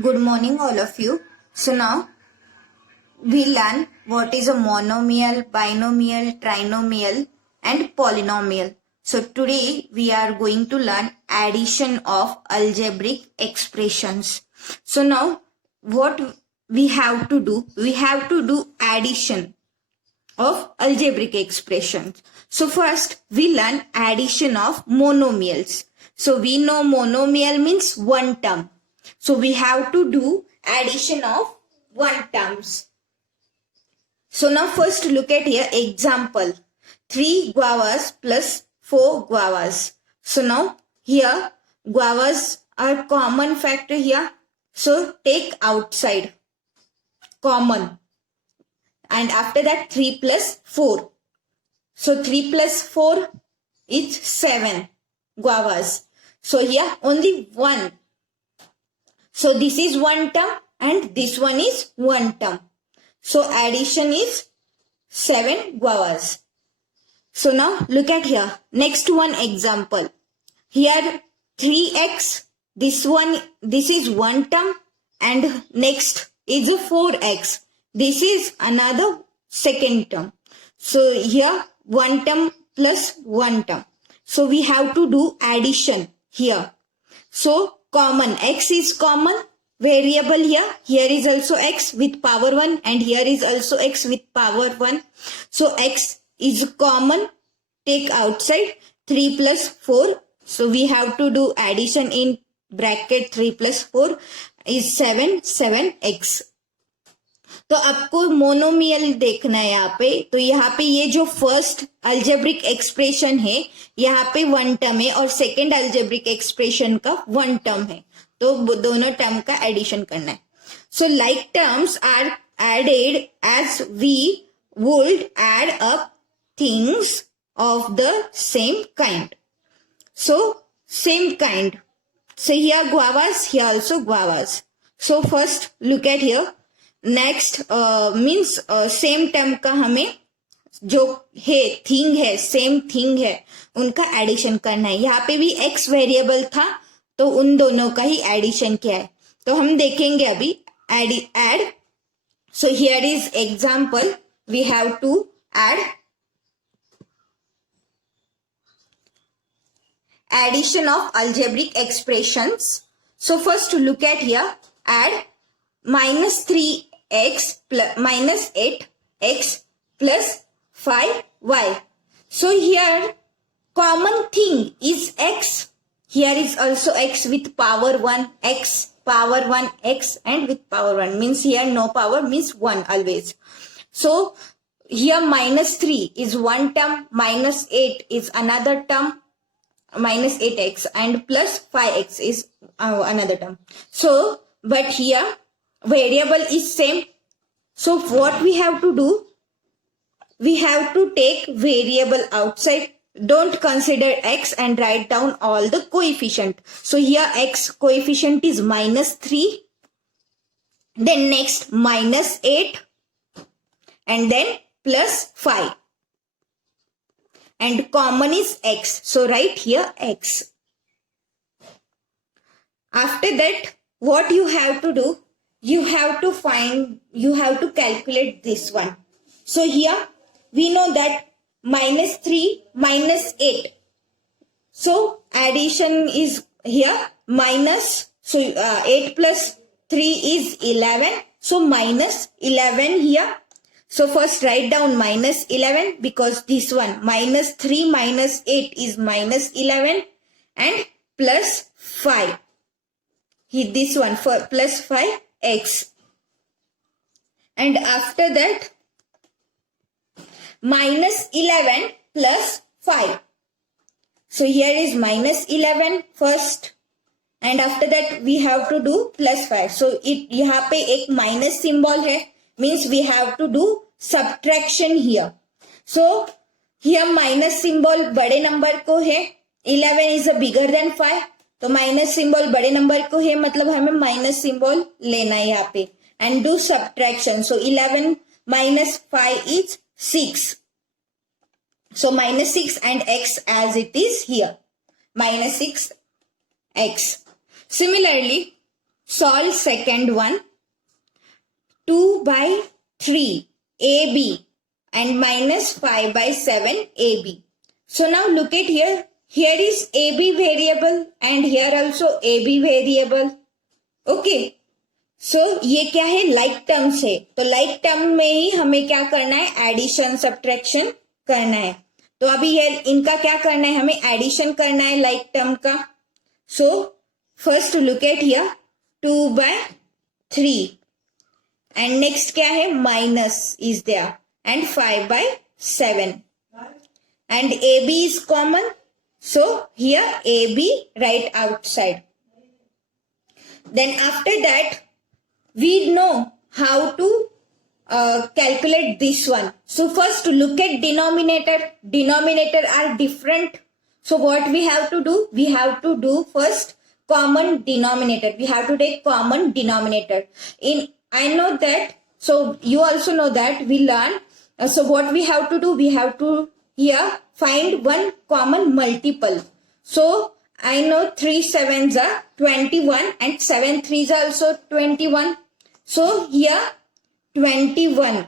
Good morning, all of you. So now we learn what is a monomial, binomial, trinomial, and polynomial. So today we are going to learn addition of algebraic expressions. So now what we have to do? We have to do addition of algebraic expressions. So first we learn addition of monomials. So we know monomial means one term. So we have to do addition of one terms. So now first look at here example. 3 guavas plus 4 guavas. So now here guavas are common factor here. So take outside common. And after that 3 plus 4. So 3 plus 4 is 7 guavas. So here only 1. So this is one term and this one is one term. So addition is 7 guavas. So now look at here. Next one example. Here 3x. This is one term and next is a 4x. This is another second term. So here one term plus one term. So we have to do addition here. So common, x is common variable here. Here is also x with power 1 and here is also x with power 1. So x is common. Take outside 3 plus 4. So we have to do addition in bracket 3 plus 4 is 7x. तो आपको monomial देखना है यहाँ पे. तो यहाँ पे ये जो फर्स्ट अल्जेब्रिक एक्सप्रेशन है यहाँ पे वन टर्म है और सेकेंड अल्जेब्रिक एक्सप्रेशन का वन टर्म है. तो दोनों टर्म का एडिशन करना है. So like terms are added as we would add up things of the same kind. So same kind. So here guavas, here also guavas. So first look at here. Next means same term का हमें जो है thing है same thing है उनका addition करना है. यहाँ पे भी एक्स वेरिएबल था तो उन दोनों का ही एडिशन किया है. तो हम देखेंगे अभी add. So here is example. We have to add addition of algebraic expressions. So first look at here. Add minus 3x plus minus 8x plus 5y. So here common thing is x. Here is also x with power 1, x power 1, x and with power 1 means here no power means 1 always. So here minus 3 is one term, minus 8 is another term, minus 8x and plus 5x is another term. So but here variable is same. So what we have to do? We have to take variable outside. Don't consider x and write down all the coefficient. So here x coefficient is minus 3. Then next minus 8. And then plus 5. And common is x. So write here x. After that, what you have to do? You have to calculate this one. So here we know that minus 3 minus 8. So addition is here minus. So 8 plus 3 is 11. So minus 11 here. So first write down minus 11 because this one minus 3 minus 8 is minus 11 and plus 5. This one for plus 5x. And after that minus 11 plus 5. So here is minus 11 first. And after that we have to do plus 5. So यहाँ पे एक minus symbol है. Means we have to do subtraction here. So here minus symbol बड़े number को है. 11 is a bigger than 5. तो minus symbol बड़े number को है मतलब हमें माइनस सिंबल लेना है यहाँ पे. And do subtraction. So 11 minus 5 is 6. So minus 6 and x as it is here. Minus 6x. Similarly, solve second one. 2 by 3 AB and minus 5 by 7 AB. So now look at here. Here is AB variable and here also AB variable. Okay. So ये क्या है, like terms है. तो like term में ही हमें क्या करना है, addition subtraction करना है. तो अभी ये इनका क्या करना है, हमें addition करना है like term का. So first look at here 2 by 3 and next क्या है, minus is there and 5 by 7 and AB is common. So here AB right outside. Then after that we know how to calculate this one. So first look at denominator. Denominator are different. So what we have to do? We have to do first common denominator. We have to take common denominator. I know that. So you also know that we learn. So what we have to do? We have to here find one common multiple. So I know 3 sevens are 21 and 7 threes are also 21. So here 21.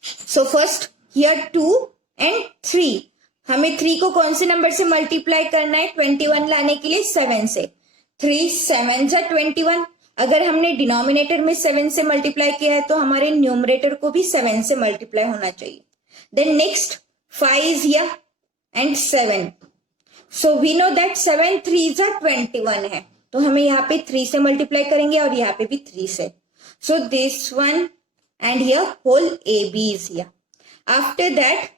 So first here 2 and 3. हमें 3 को कौन से number से multiply करना है, 21 लाने के लिए 7 से. 3 sevens are 21. अगर हमने डिनोमिनेटर में 7 से मल्टीप्लाई किया है तो हमारे न्यूमरेटर को भी 7 से मल्टीप्लाई होना चाहिए. Then next 5 is here and 7. So we know that 7 threes are 21 है. तो हमें यहाँ पे 3 से मल्टीप्लाई करेंगे और यहाँ पे भी 3 से. So this one and here whole AB is here. After that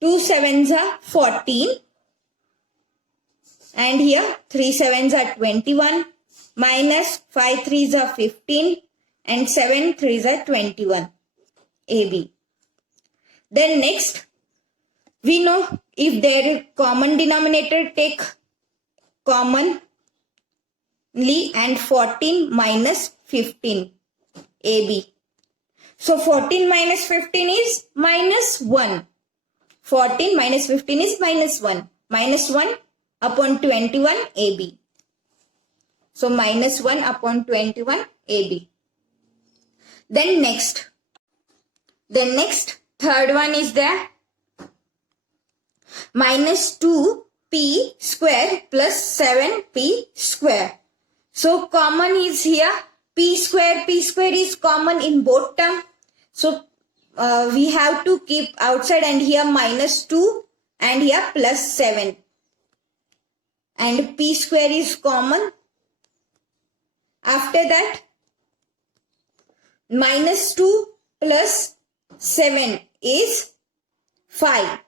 2 sevens are 14 and here 3 sevens are 21 minus 5 threes are 15 and 7 threes are 21 AB. Then next we know if there is common denominator, take commonly and 14 minus 15 AB. So 14 minus 15 is minus 1. 14 minus 15 is minus 1. Minus 1 upon 21 AB. So minus 1 upon 21 AB. Then next third one is there. Minus 2p square plus 7p square. So common is here. P square is common in both terms. So we have to keep outside and here minus 2 and here plus 7. And p square is common. After that minus 2 plus 7 is 5.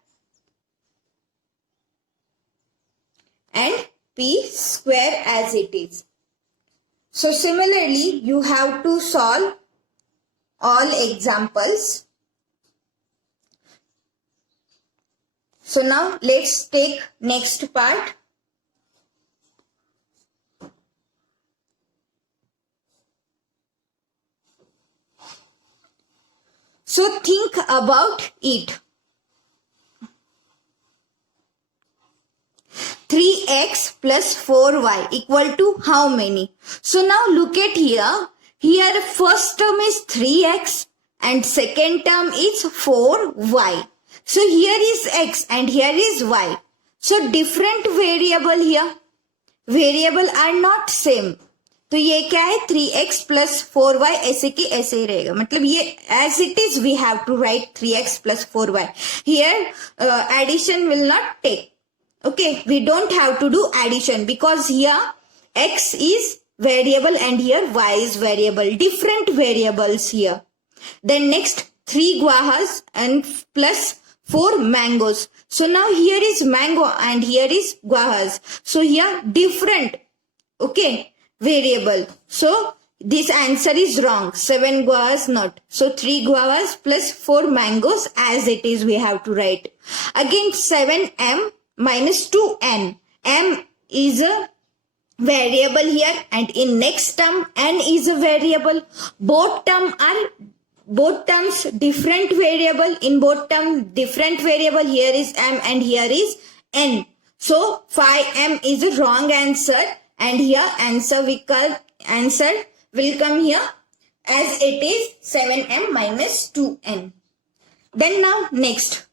And p square as it is. So similarly, you have to solve all examples. So now let's take next part. So think about it. 3x plus 4y equal to how many? So now look at here. Here first term is 3x and second term is 4y. So here is x and here is y. So different variable here. Variable are not same. तो ये क्या है 3x plus 4y ऐसे की ऐसे ही रहेगा. मतलब ये as it is we have to write 3x plus 4y. Here addition will not take. Okay, we don't have to do addition because here x is variable and here y is variable. Different variables here. Then next 3 guavas and plus 4 mangoes. So now here is mango and here is guavas. So here different. Okay, variable. So this answer is wrong. 7 guavas not. So 3 guavas plus 4 mangoes as it is we have to write. Again 7m minus 2n. M is a variable here and in next term n is a variable. Both terms different variable. In both terms different variable. Here is m and here is n. So 5m is a wrong answer and here answer we call answer will come here as it is 7m minus 2n. Then now next,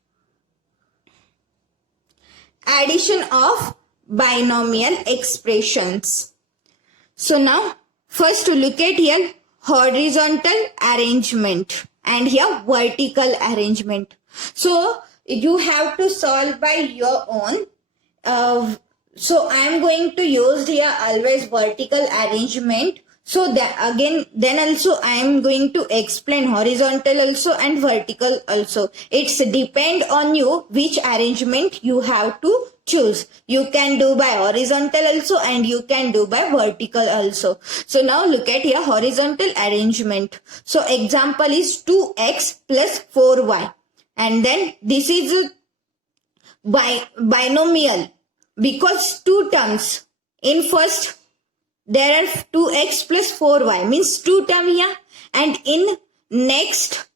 addition of binomial expressions. So now first to look at here horizontal arrangement and here vertical arrangement. So you have to solve by your own. So I am going to use here always vertical arrangement. So that again, then also I am going to explain horizontal also and vertical also. It's depend on you which arrangement you have to choose. You can do by horizontal also and you can do by vertical also. So now look at here horizontal arrangement. So example is 2x plus 4y. And then this is a binomial because two terms. In first there are 2x plus 4y means two term here, and in next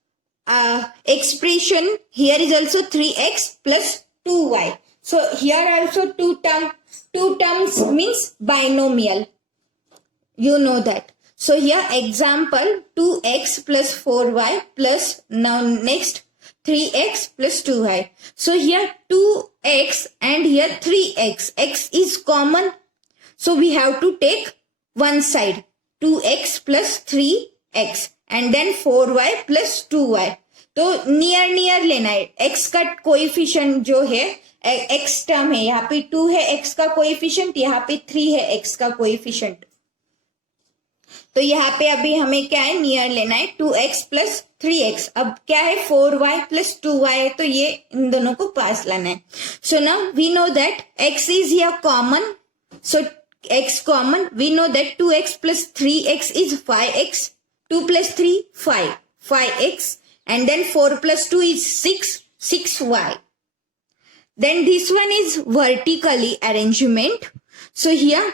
expression here is also 3x plus 2y. So here also two terms means binomial. You know that. So here example 2x plus 4y plus now next 3x plus 2y. So here 2x and here 3x. X is common. So we have to take one side 2x plus 3x and then 4y plus 2y. तो near लेना है. x का coefficient जो है x term है, यहाँ पे 2 है x का कोएफिशिएंट, यहाँ पे 3 है x का कोएफिशिएंट. तो यहाँ पे अभी हमें क्या है नियर लेना है 2x प्लस 3x. अब क्या है 4y प्लस 2y है तो ये इन दोनों को पास लाना है. So now we know that x is here common. So x common, we know that 2x plus 3x is 5x, 2 plus 3, 5x, and then 4 plus 2 is 6y. Then this one is vertically arrangement. So here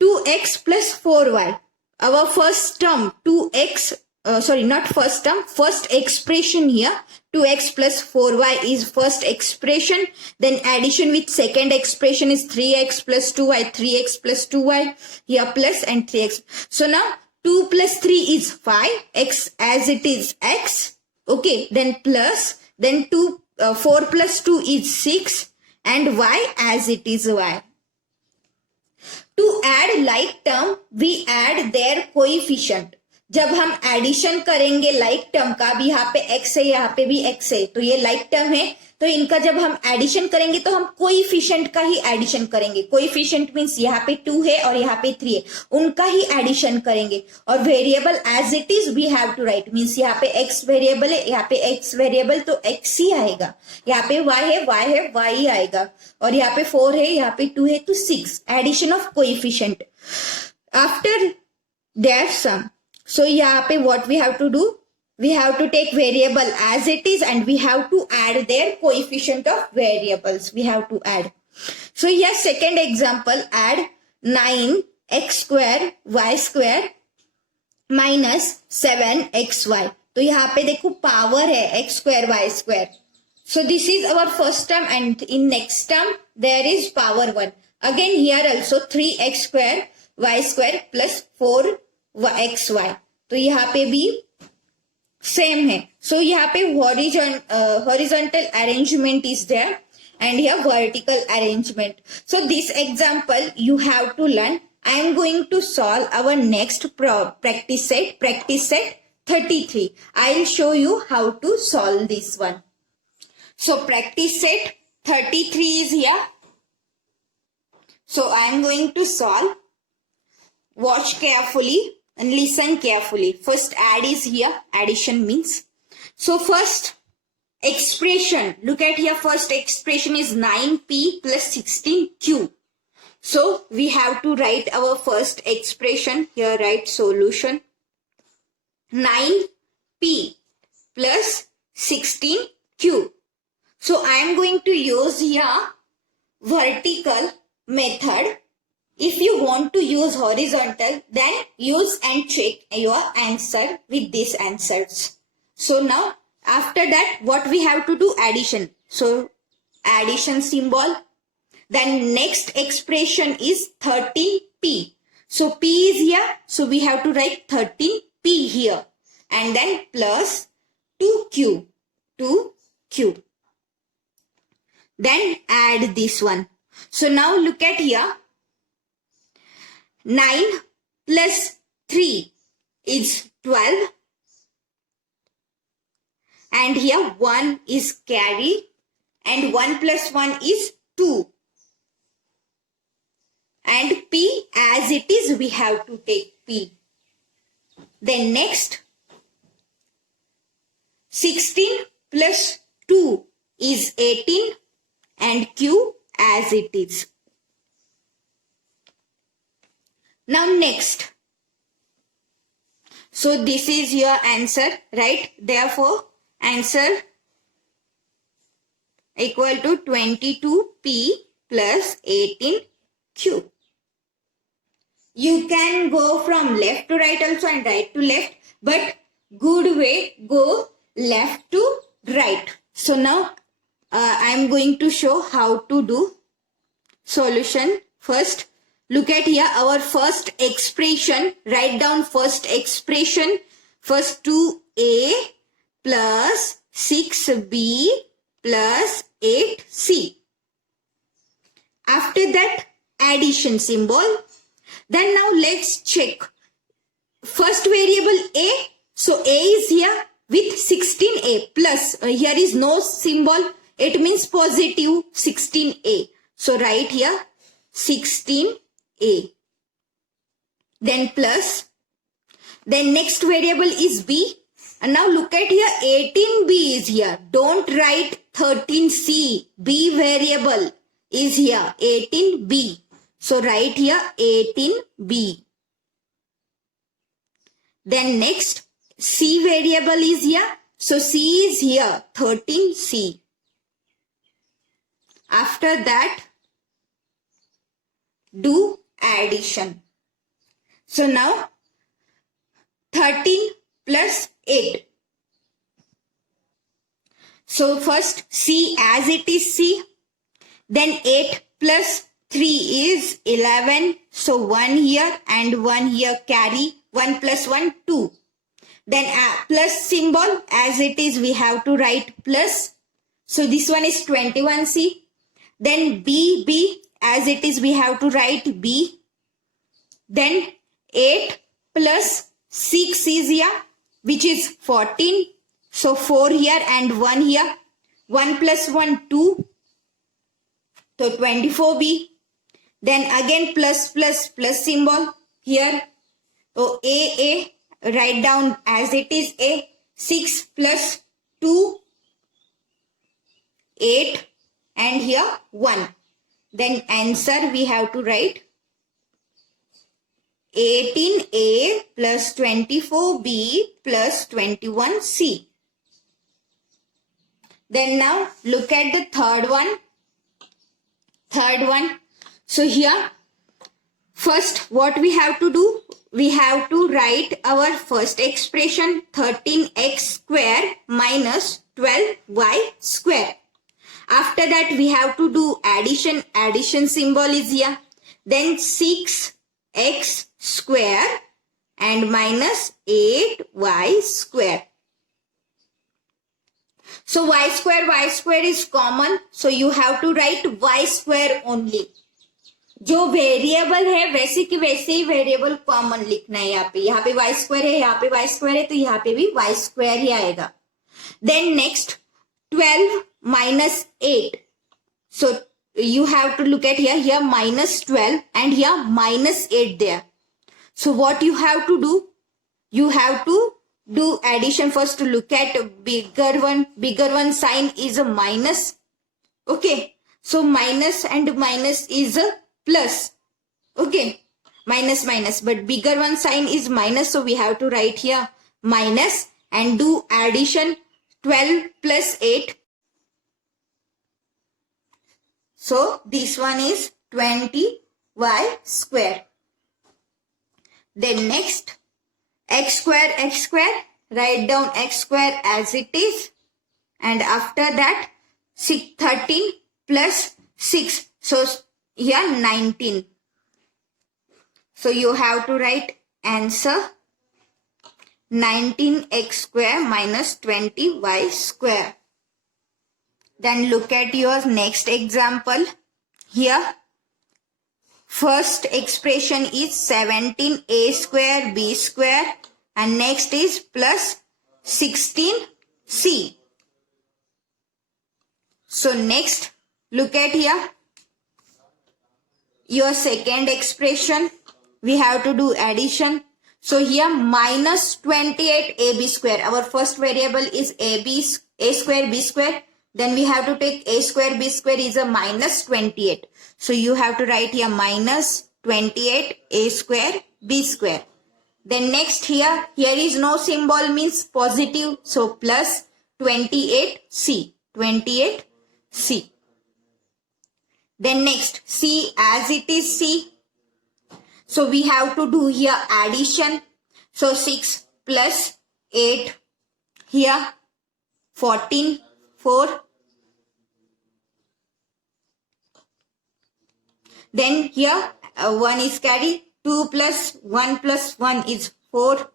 2x plus 4y. Our first term 2x, not first term, first expression here 2x plus 4y is first expression. Then addition with second expression is 3x plus 2y, 3x plus 2y, here plus and 3x. So now 2 plus 3 is 5, x as it is x, okay, then plus, then 4 plus 2 is 6 and y as it is y. To add like term, we add their coefficient. जब हम addition करेंगे like term का, भी यहाँ पे x है यहाँ पे भी x है तो ये लाइक टर्म है, तो इनका जब हम एडिशन करेंगे तो हम कोएफिशिएंट का ही एडिशन करेंगे. कोएफिशिएंट मींस यहाँ पे 2 है और यहाँ पे 3 है, उनका ही एडिशन करेंगे. और variable as it is we have to write, means यहाँ पे x वेरिएबल है, यहाँ पे x वेरिएबल तो x ही आएगा, यहाँ पे y है y ही आएगा, और यहाँ पे 4 है यहाँ पे 2 है तो 6. Addition of coefficient after their sum. So यहाँ पे what we have to do? We have to take variable as it is and we have to add their coefficient of variables. We have to add. So here second example, add 9x square y square minus 7xy. तो यहाँ पे देखो power है x square y square. So this is our first term and in next term there is power 1. Again here also 3x square y square plus 4xy. तो यहाँ पे भी same है. सो यहाँ पे horizontal arrangement is there and here vertical arrangement. So this example you have to learn. I am going to solve our next practice set 33. I will show you how to solve this one. So practice set 33 is here. So I am going to solve. Watch carefully and listen carefully. First add is here. Addition means. So first expression. Look at here. First expression is 9p plus 16q. So we have to write our first expression. Here write solution. 9p plus 16q. So I am going to use here vertical method. If you want to use horizontal, then use and check your answer with these answers. So now after that what we have to do? Addition. So addition symbol. Then next expression is 30p. So P is here. So we have to write 13P here. And then plus 2Q. 2Q. Then add this one. So now look at here. 9 plus 3 is 12. And here 1 is carry. And 1 plus 1 is 2. And P as it is, we have to take P. Then next, 16 plus 2 is 18 and Q as it is. Now next. So this is your answer, right? Therefore, answer equal to 22P plus 18Q. You can go from left to right also and right to left, but good way go left to right. So now I am going to show how to do solution. First, look at here our first expression. Write down first expression. First 2A plus 6B plus 8C. After that, addition symbol. Then now let's check. First variable A. So A is here with 16A plus. Here is no symbol. It means positive 16A. So write here 16A. Then plus. Then next variable is B. And now look at here 18B is here. Don't write 13C. B variable is here 18B. So write here 18B. Then next C variable is here. So C is here 13C. After that do addition. So now 13 plus 8. So first C as it is C. Then 8 plus 3 is 11. So 1 here and 1 here carry. 1 plus 1, 2. Then plus symbol as it is we have to write plus. So this one is 21C. Then B as it is we have to write B. Then 8 plus 6 is here which is 14. So 4 here and 1 here. 1 plus 1, 2. So 24B. Then again plus symbol here. So A, write down as it is A. 6 plus 2, 8 and here 1. Then answer we have to write 18A plus 24B plus 21C. Then now look at the third one. So here first what we have to do? We have to write our first expression 13x square minus 12y square. After that we have to do addition. Addition symbol is here. Then 6x square and minus 8y square. So y square is common. So you have to write y square only. जो variable है वैसे की वैसे ही variable common लिखना है यहाँ पे y square है, यहाँ पे y स्क्वायर है, तो यहाँ पे भी y स्क्वायर ही आएगा. Then next 12 minus 8. So you have to look at here minus 12 and here minus 8 there. So what you have to do? You have to do addition first. To look at bigger one sign is a minus. Okay. So minus and minus is a plus. Okay. Minus, but bigger one sign is minus. So we have to write here minus and do addition 12 plus 8. So this one is 20y square. Then next x square, write down x square as it is. And after that 13 plus 6. So here 19. So you have to write answer 19x square minus 20y square. Then look at your next example. Here, first expression is 17a square b square and next is plus 16c. So next, look at here. Your second expression, we have to do addition. So here minus 28ab square. Our first variable is a square b square. Then we have to take a square b square is a minus 28. So you have to write here minus 28 a square b square. Then next here is no symbol means positive. So plus 28c. 28c. Then next c as it is c. So we have to do here addition. So 6 plus 8 here 14, 4. Then here 1 is carried. 2 plus 1 is 4.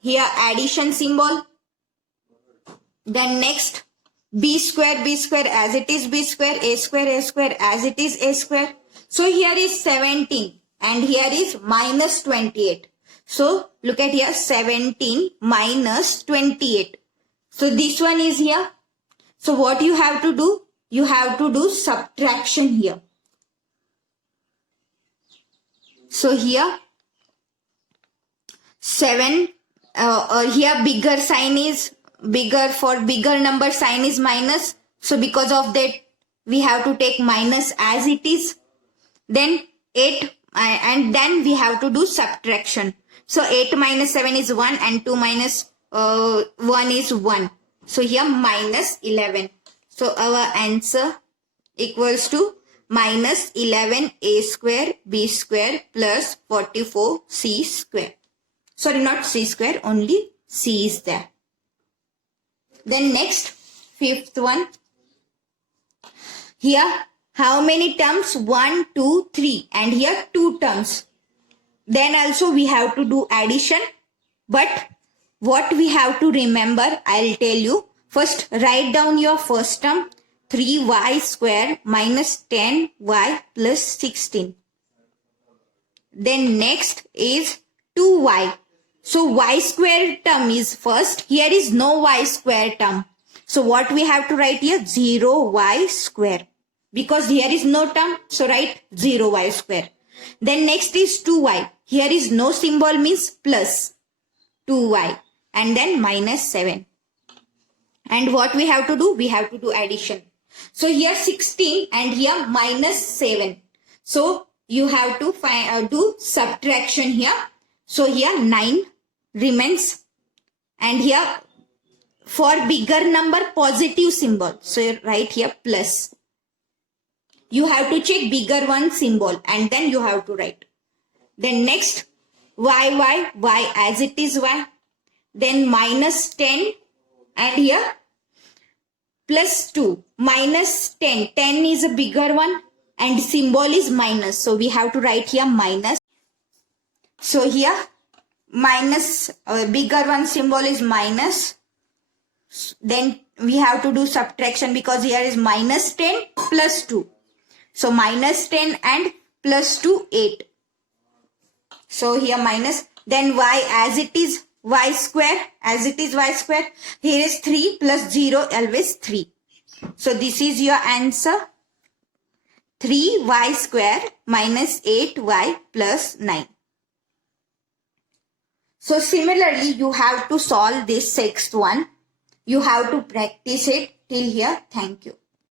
Here addition symbol. Then next b square as it is b square, a square as it is a square. So here is 17 and here is minus 28. So look at here 17 minus 28. So this one is here. So what you have to do? You have to do subtraction here. So here 7 here bigger sign is bigger, for bigger number sign is minus. So because of that we have to take minus as it is. Then 8 and then we have to do subtraction. So 8 minus 7 is 1 and 2 minus 1 is 1. So here minus 11. So our answer equals to minus 11 a square b square plus 44 c square. Sorry, not c square, only c is there. Then next, fifth one. Here, how many terms? 1, 2, 3. And here 2 terms. Then also we have to do addition. But what we have to remember, I'll tell you. First, write down your first term. 3y square minus 10y plus 16. Then next is 2y. So y square term is first. Here is no y square term. So what we have to write here? 0y square. Because here is no term. So write 0y square. Then next is 2y. Here is no symbol means plus 2y. And then minus 7. And what we have to do? We have to do addition. So here 16 and here minus 7. So you have to do subtraction here. So here 9 remains. And here for bigger number positive symbol. So write here plus. You have to check bigger one symbol and then you have to write. Then next y as it is y. Then minus 10 and here plus 2. Minus 10. 10 is a bigger one and symbol is minus. So we have to write here minus. So here minus, bigger one symbol is minus. Then we have to do subtraction because here is minus 10 plus 2. So minus 10 and plus 2, 8. So here minus. Then y as it is y square. As it is y square. Here is 3 plus 0 always 3. So this is your answer. 3y square minus 8y plus 9. So similarly, you have to solve this sixth one. You have to practice it till here. Thank you.